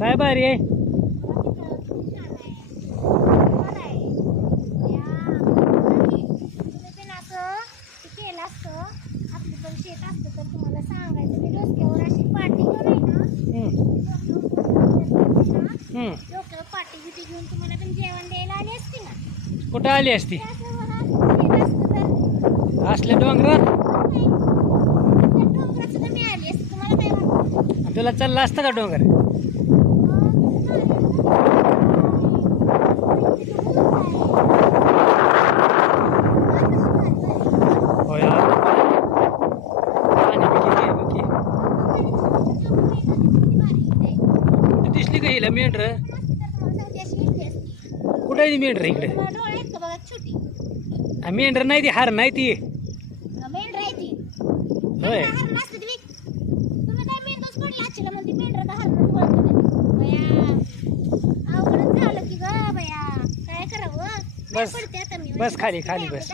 काय भारी आहे? केलं असतं आपलं पण शेत असतं तर तुम्हाला सांगायचं मी डोसक्यावर अशी पाटी घेऊन आहे ना हम्म, हम्म. डोक्यावर पाटी बिटी घेऊन तुम्हाला पण जेवण द्यायला आली असती? ना कुठं आली असती ते असं वर असं केलं असतं. तर असल्या डोंगरात तुला चालला असतं का डोंगर होय हा. पाणी बी किती आहे बघ की. कुठं दिसली का हिला मेंढर? कुठं आहे ती मेंढर इकडे? मेंढर नाही ती हार नाही ती. होय. बस, बस खाली, खाली बस.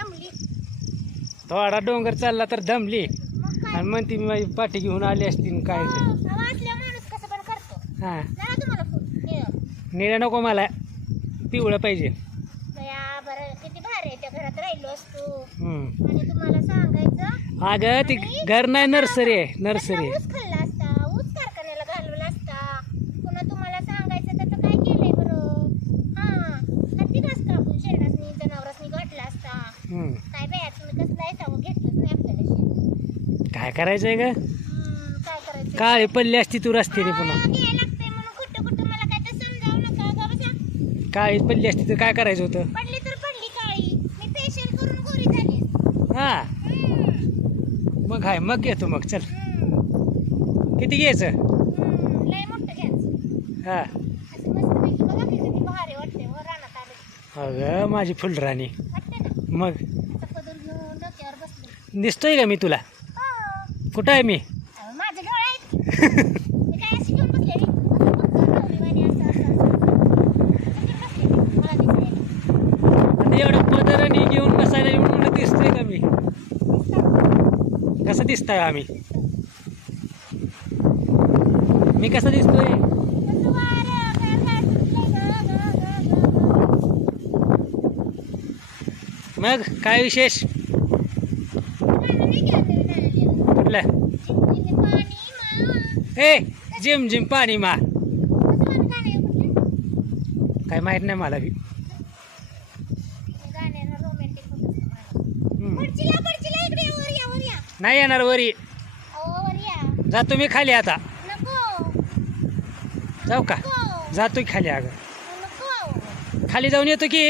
थोडा डोंगर चालला तर दमली. आणि म्हणते मी माझी पाठी घेऊन आली असती न काय ते. माणूस कसं पण करतो हा जरा तुम्हाला फुल निळं. निळा नको मला पिवळं पाहिजे बया बरं किती भारी आहे त्या घरात राहिलो असतो हम्म. आणि तुम्हाला सांगायचं अगं ती घर नाही नर्सरी आहे नर्सरी आहे ऊस खाल्ला असता ऊस कारखान्याला घालवला असता पुन्हा तुम्हाला सांगायचं त्याचं काय केलंय बरं हा हत्ती घास कापून शेरडासनी जनावरांनी गाठला असता हम्म. काय बाया तुम्ही कसं आहे सांगू घेतलंच नाही आपल्याला. काय करायचंय ग? हम्म, काय करायचं काळी पडली असती तू रस्त्याने हा, पुन्हा काळी पडली असती तर काय करायचं होतं? पडली तर पडली काळी. मी फेशियल करून गोरी झाली. असती. हा मग हाय मग घेतो मग चल. हम्म, किती घ्यायचं? हम्म, लय मोठं घ्यायचं. हा. असं मस्तपैकी बघा की किती भारी वाटते वर रानात आले अगं माझी फुलराणी. वाटते ना? मग? असं पदर घेऊन डोक्यावर बसले. दिसतोय का मी तुला. कुठं आहे मी माझे डोळे काय अशी घेऊन. आणि एवढं पदराने घेऊन बसायला येऊन म्हणलं दिसतोय का मी. कसं दिसताय आम्ही मी कसं दिसतोय. मग काय विशेष गाणं नाही का तरी गाणं? कुठलं चिमचिमी पाणी मा. ए जिम जिम पाणी मार काय माहीत नाही मला बी. नाही येणार वरी. जातो मी खाली आता. जाऊ का? जातो खाली अग. खाली जाऊन येतो की.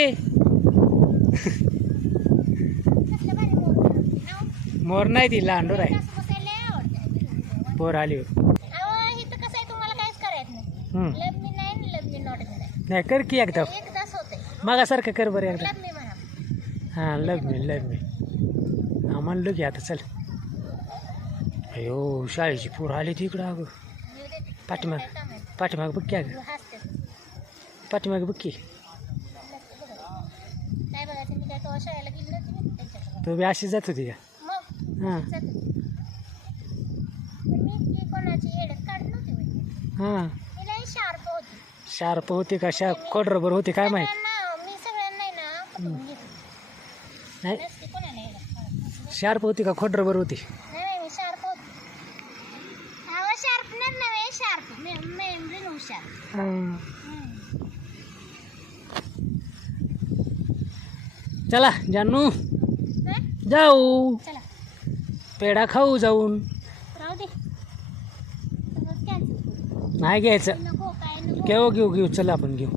मोर नाही ती लांडोर आहे. पोर आली अहो, इथं कसं आहे तुम्हाला काहीच करायचं नाही हम्म. नाही आणि कर की एकदा एकदाच होते मागासारखं कर बरं एकदा लव मी म्हणा हां लव मी लव मी हा म्हणलो की आता चल अयो शाळेची पोर आली ती इकडं अगं. पाठीमाग काय काम आहे? पाठीमाग बघ की अगं तू हसते. पाठीमाग बघ की. काय बघायचं मी काय केव्हा शाळेला गेली नव्हती मी त्यांच्याकडे. तू बी अशी जात होती का मग हां जाते. पण मी इतकी कोणाची येड्यात काढत नव्हती मी हां शार्प होती. शार्प होती का? शा खोडरबर होती काय माहीत? सगळ्यांना मी सगळ्यांना आहे ना पकडून घेते नाही. नसते कोणाला येड्यात काढत. शार्प होती का? खोडरबर होती. नाही नाही, मी शार्प होती. अहो शार्पनर नव्हे शार्प. मेमरी हुशार. हम्म. चला जानू? जाऊ. चला. पेढा खाऊ जाऊन राहू दे सगळंच कॅन्सल करू नाही घ्यायचं. घेऊ घेऊ घेऊ चला आपण घेऊ.